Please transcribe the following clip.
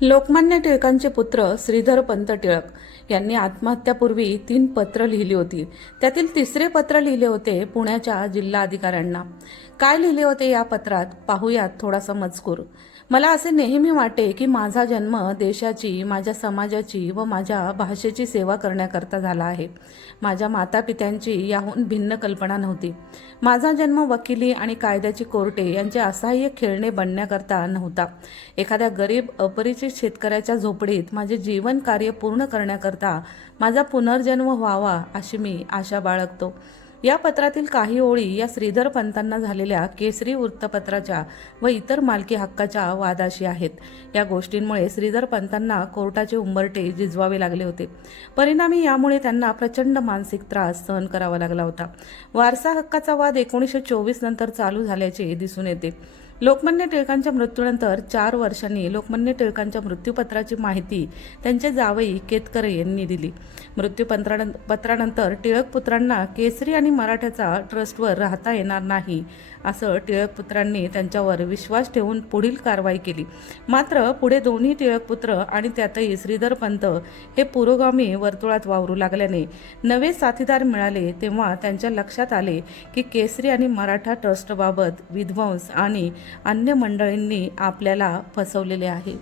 लोकमान्य टिळकांचे पुत्र श्रीधर पंत टिळक यांनी आत्महत्यापूर्वी 3 पत्र लिहिली होती. त्यातील तिसरे पत्र लिहिले होते पुण्याच्या जिल्हाधिकाऱ्यांना. काय लिहिले होते या पत्रात पाहूयात थोडासा मजकूर. मला असे नेहमी वाटे की माझा जन्म देशाची, माझ्या समाजाची व माझ्या भाषेची सेवा करण्याकरता झाला आहे. माझ्या मातापित्यांची याहून भिन्न कल्पना नव्हती. माझा जन्म वकिली आणि कायद्याची कोर्टे यांचे असहाय्य खेळणे बनण्याकरता नव्हता. एखाद्या गरीब अपरिचित शेतकऱ्याच्या झोपडीत माझे जीवन कार्य पूर्ण करण्याकरता माझा पुनर्जन्म व्हावा अशी मी आशा बाळगतो. या पत्रातील काही ओळी या श्रीधर पंतांना झालेल्या केसरी वृत्तपत्राच्या व इतर मालकी हक्काच्या वादाशी आहेत. या गोष्टींमुळे श्रीधर पंतांना कोर्टाचे उंबरटे झिजवावे लागले होते. परिणामी यामुळे त्यांना प्रचंड मानसिक त्रास सहन करावा लागला होता. वारसा हक्काचा वाद 1924 नंतर चालू झाल्याचे दिसून येते. लोकमान्य टिळकांच्या मृत्यूनंतर 4 वर्षांनी लोकमान्य टिळकांच्या मृत्यूपत्राची माहिती त्यांचे जावई केतकरे यांनी दिली. मृत्यूपत्रानंतर टिळक पुत्रांना केसरी आणि मराठ्याचा ट्रस्टवर राहता येणार नाही असं टिळक पुत्रांनी त्यांच्यावर विश्वास ठेवून पुढील कारवाई केली. मात्र पुढे दोन्ही टिळक पुत्र आणि त्यातही श्रीधर पंत हे पुरोगामी वर्तुळात वावरू लागल्याने नवे साथीदार मिळाले तेव्हा त्यांच्या लक्षात आले की केसरी आणि मराठा ट्रस्टबाबत विध्वंस आणि अन्य मंडळींनी आपल्याला फसवलेले आहे.